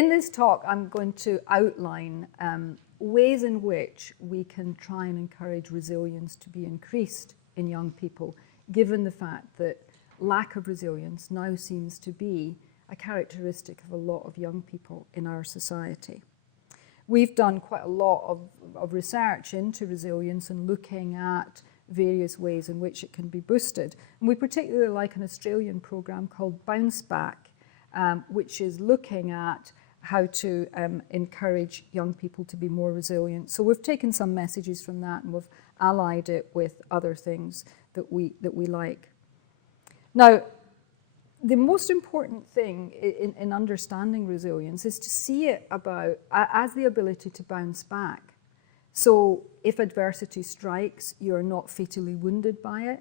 in this talk, I'm going to outline ways in which we can try and encourage resilience to be increased in young people, given the fact that lack of resilience now seems to be a characteristic of a lot of young people in our society. We've done quite a lot of research into resilience and looking at various ways in which it can be boosted. And we particularly like an Australian program called Bounce Back, which is looking at how to encourage young people to be more resilient. So we've taken some messages from that and we've allied it with other things that we like. Now, the most important thing in understanding resilience is to see it as the ability to bounce back. So if adversity strikes, you're not fatally wounded by it,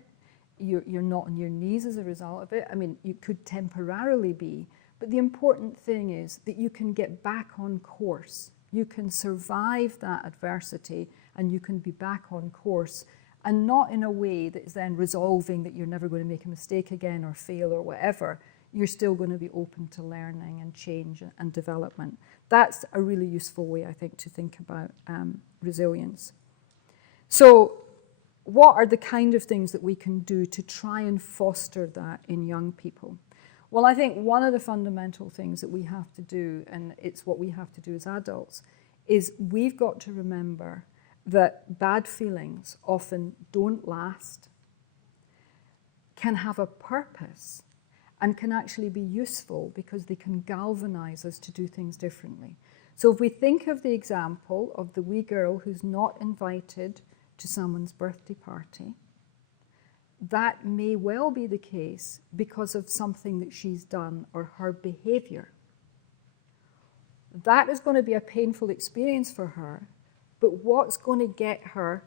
you're not on your knees as a result of it. I mean, you could temporarily be, but the important thing is that you can get back on course. You can survive that adversity and you can be back on course, and not in a way that is then resolving that you're never going to make a mistake again or fail or whatever. You're still going to be open to learning and change and development. That's a really useful way, I think, to think about resilience. So what are the kind of things that we can do to try and foster that in young people? Well, I think one of the fundamental things that we have to do, and it's what we have to do as adults, is we've got to remember that bad feelings often don't last, can have a purpose, and can actually be useful because they can galvanize us to do things differently. So if we think of the example of the wee girl who's not invited to someone's birthday party, that may well be the case because of something that she's done or her behavior. That is going to be a painful experience for her, but what's going to get her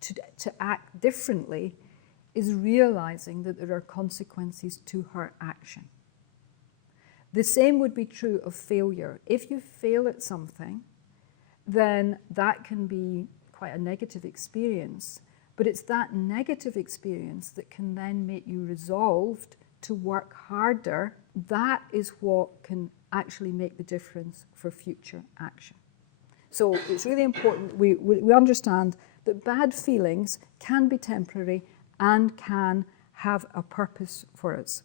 to act differently is realizing that there are consequences to her action. The same would be true of failure. If you fail at something, then that can be quite a negative experience, but it's that negative experience that can then make you resolved to work harder. That is what can actually make the difference for future action. So it's really important we understand that bad feelings can be temporary and can have a purpose for us.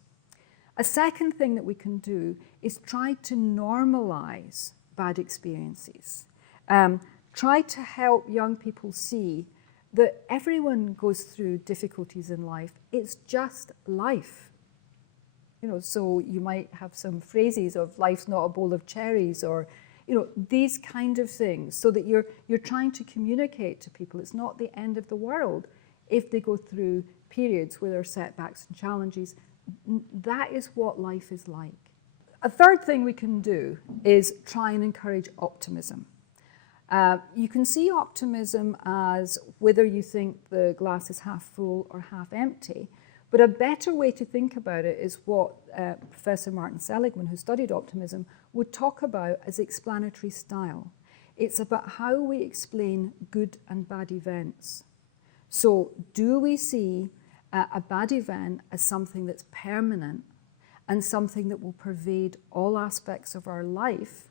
A second thing that we can do is try to normalize bad experiences. Try to help young people see that everyone goes through difficulties in life. It's just life. You know, so you might have some phrases of life's not a bowl of cherries, or these kind of things, so that you're trying to communicate to people it's not the end of the world if they go through periods where there are setbacks and challenges. That is what life is like. A third thing we can do is try and encourage optimism. You can see optimism as whether you think the glass is half full or half empty, but a better way to think about it is what Professor Martin Seligman, who studied optimism, would talk about as explanatory style. It's about how we explain good and bad events. So do we see a bad event as something that's permanent and something that will pervade all aspects of our life?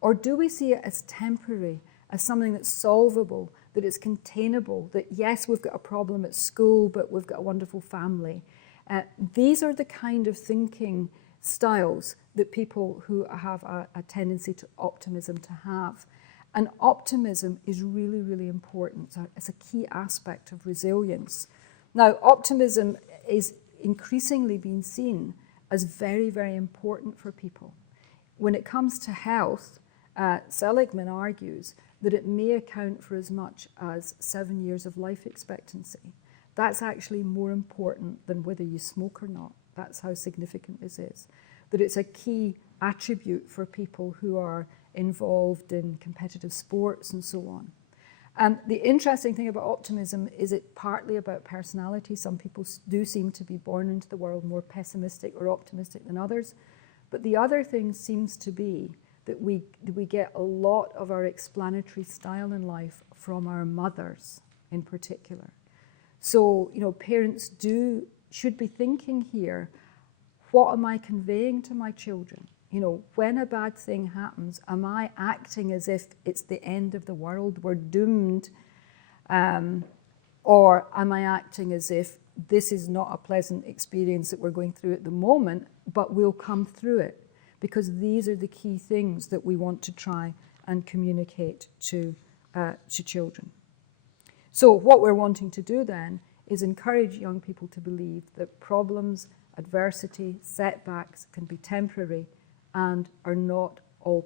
Or do we see it as temporary, as something that's solvable, that is containable, that yes, we've got a problem at school, but we've got a wonderful family? These are the kind of thinking styles that people who have a tendency to optimism to have. And optimism is really, really important. So it's a key aspect of resilience. Now, optimism is increasingly being seen as very, very important for people. When it comes to health, Seligman argues that it may account for as much as 7 years of life expectancy. That's actually more important than whether you smoke or not. That's how significant this is. That it's a key attribute for people who are involved in competitive sports and so on. The interesting thing about optimism is it partly about personality. Some people do seem to be born into the world more pessimistic or optimistic than others. But the other thing seems to be that we get a lot of our explanatory style in life from our mothers in particular. So, parents should be thinking here, what am I conveying to my children? when a bad thing happens, am I acting as if it's the end of the world, we're doomed, or am I acting as if this is not a pleasant experience that we're going through at the moment, but we'll come through it? Because these are the key things that we want to try and communicate to children. So what we're wanting to do then is encourage young people to believe that problems, adversity, setbacks can be temporary and are not all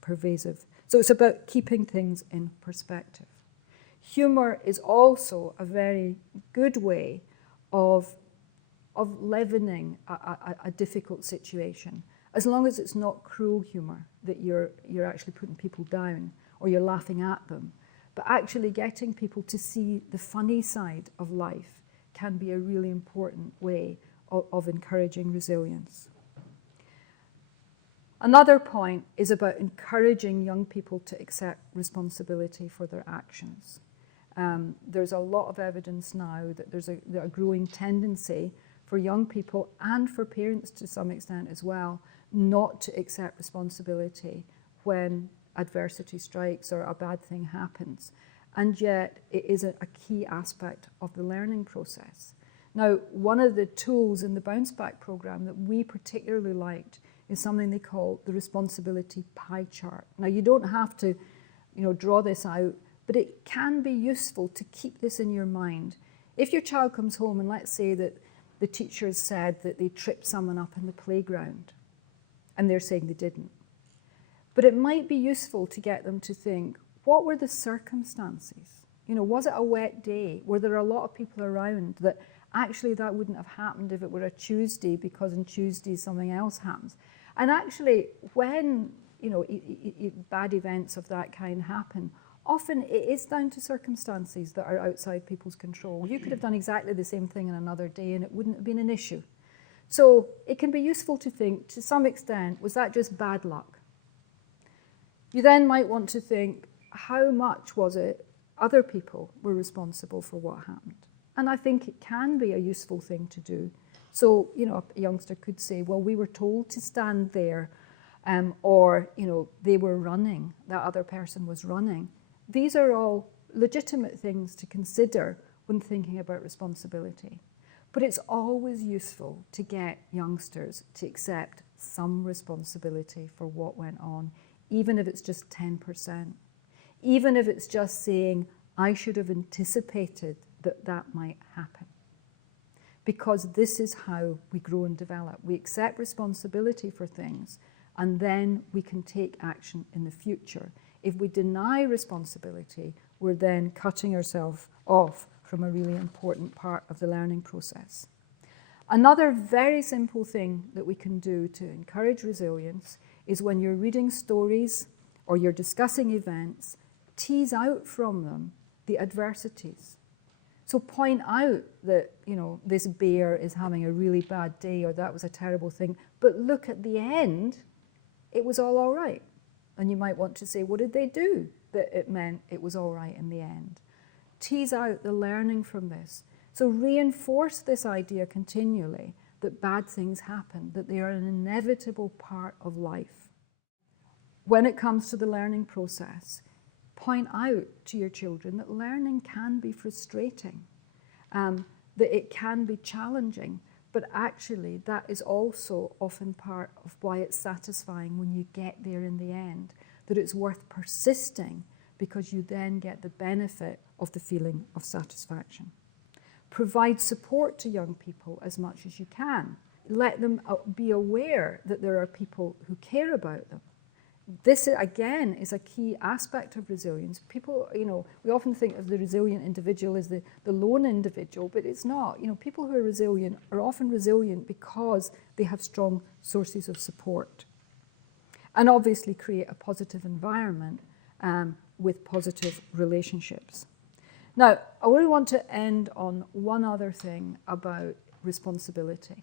pervasive. So it's about keeping things in perspective. Humour is also a very good way of leavening a difficult situation, as long as it's not cruel humour, that you're actually putting people down or you're laughing at them. But actually getting people to see the funny side of life can be a really important way of encouraging resilience. Another point is about encouraging young people to accept responsibility for their actions. There's a lot of evidence now that there's a growing tendency for young people and for parents to some extent as well not to accept responsibility when adversity strikes or a bad thing happens. And yet it is a key aspect of the learning process. Now, one of the tools in the Bounce Back program that we particularly liked is something they call the responsibility pie chart. Now, you don't have to, draw this out, but it can be useful to keep this in your mind. If your child comes home and let's say that the teachers said that they tripped someone up in the playground, and they're saying they didn't. But it might be useful to get them to think, what were the circumstances? Was it a wet day? Were there a lot of people around that actually that wouldn't have happened if it were a Tuesday, because on Tuesday something else happens? And actually, when bad events of that kind happen, often it is down to circumstances that are outside people's control. You could have done exactly the same thing on another day and it wouldn't have been an issue. So it can be useful to think, to some extent, was that just bad luck? You then might want to think, how much was it other people were responsible for what happened? And I think it can be a useful thing to do. So, a youngster could say, well, we were told to stand there, or, they were running, that other person was running. These are all legitimate things to consider when thinking about responsibility. But it's always useful to get youngsters to accept some responsibility for what went on, even if it's just 10%. Even if it's just saying, I should have anticipated that that might happen. Because this is how we grow and develop. We accept responsibility for things, and then we can take action in the future. If we deny responsibility, we're then cutting ourselves off from a really important part of the learning process. Another very simple thing that we can do to encourage resilience is when you're reading stories or you're discussing events, tease out from them the adversities. So point out that, this bear is having a really bad day, or that was a terrible thing, but look at the end, it was all right. And you might want to say, what did they do that it meant it was all right in the end? Tease out the learning from this. So reinforce this idea continually that bad things happen, that they are an inevitable part of life. When it comes to the learning process, point out to your children that learning can be frustrating, that it can be challenging, but actually that is also often part of why it's satisfying when you get there in the end, that it's worth persisting because you then get the benefit of the feeling of satisfaction. Provide support to young people as much as you can. Let them be aware that there are people who care about them. This, again, is a key aspect of resilience. People, we often think of the resilient individual as the lone individual, but it's not. People who are resilient are often resilient because they have strong sources of support. And obviously create a positive environment with positive relationships. Now, I really want to end on one other thing about responsibility.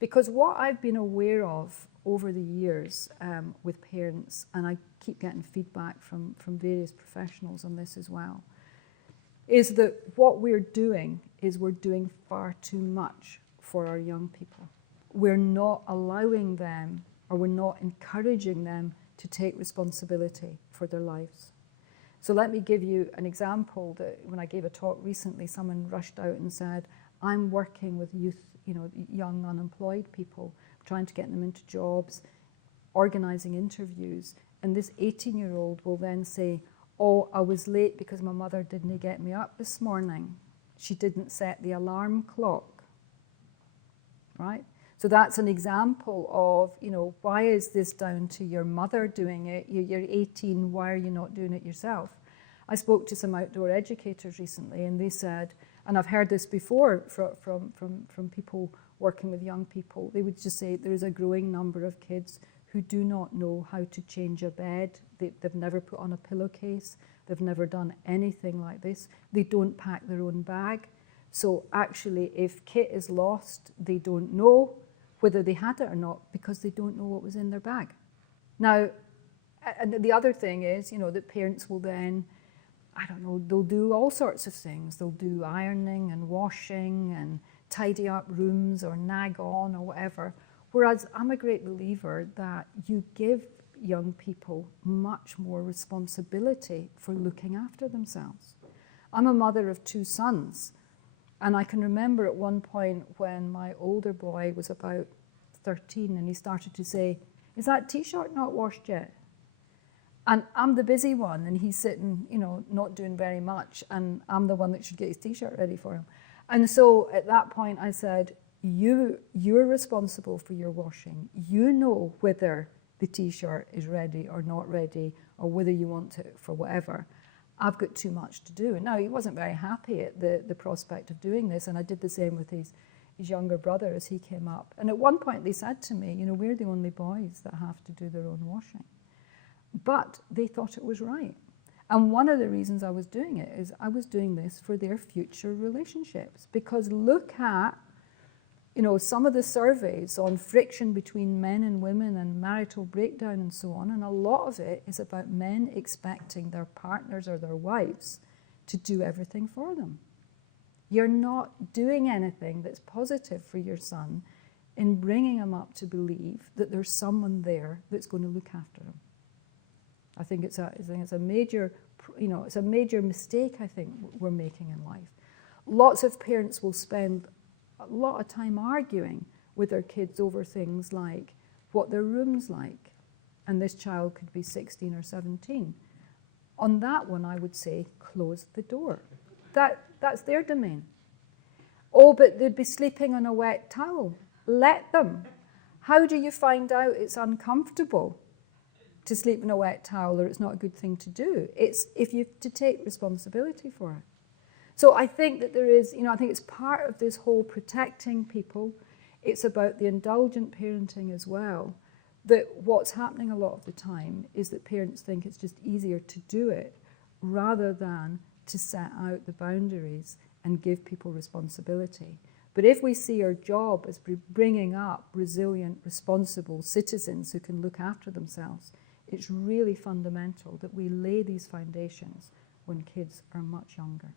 Because what I've been aware of over the years with parents, and I keep getting feedback from various professionals on this as well, is that what we're doing is we're doing far too much for our young people. We're not allowing them or we're not encouraging them to take responsibility for their lives. So let me give you an example that when I gave a talk recently, someone rushed out and said, I'm working with youth, young unemployed people, trying to get them into jobs, organising interviews, and this 18-year-old will then say, oh, I was late because my mother didn't get me up this morning. She didn't set the alarm clock, right? So that's an example of, why is this down to your mother doing it? You're 18, why are you not doing it yourself? I spoke to some outdoor educators recently, and they said, and I've heard this before from people working with young people, they would just say there is a growing number of kids who do not know how to change a bed. They've never put on a pillowcase. They've never done anything like this. They don't pack their own bag. So actually, if kit is lost, they don't know whether they had it or not because they don't know what was in their bag. Now, and the other thing is, that parents will then, they'll do all sorts of things. They'll do ironing and washing and tidy up rooms or nag on or whatever. Whereas I'm a great believer that you give young people much more responsibility for looking after themselves. I'm a mother of 2 sons, and I can remember at one point when my older boy was about 13 and he started to say, is that t-shirt not washed yet? And I'm the busy one and he's sitting, not doing very much, and I'm the one that should get his t-shirt ready for him. And so at that point I said, you're responsible for your washing. You know whether the t-shirt is ready or not ready, or whether you want it for whatever. I've got too much to do. And now he wasn't very happy at the prospect of doing this, and I did the same with his younger brother as he came up. And at one point they said to me, we're the only boys that have to do their own washing. But they thought it was right. And one of the reasons I was doing it is I was doing this for their future relationships. Because look at some of the surveys on friction between men and women and marital breakdown and so on, and a lot of it is about men expecting their partners or their wives to do everything for them. You're not doing anything that's positive for your son in bringing him up to believe that there's someone there that's going to look after him. I think it's a major, it's a major mistake I think we're making in life. Lots of parents will spend a lot of time arguing with their kids over things like what their room's like, and this child could be 16 or 17. On that one, I would say, close the door. That's their domain. Oh, but they'd be sleeping on a wet towel. Let them. How do you find out it's uncomfortable to sleep in a wet towel, or it's not a good thing to do? It's if you have to take responsibility for it. So I think that there is, I think it's part of this whole protecting people. It's about the indulgent parenting as well, that what's happening a lot of the time is that parents think it's just easier to do it rather than to set out the boundaries and give people responsibility. But if we see our job as bringing up resilient, responsible citizens who can look after themselves, it's really fundamental that we lay these foundations when kids are much younger.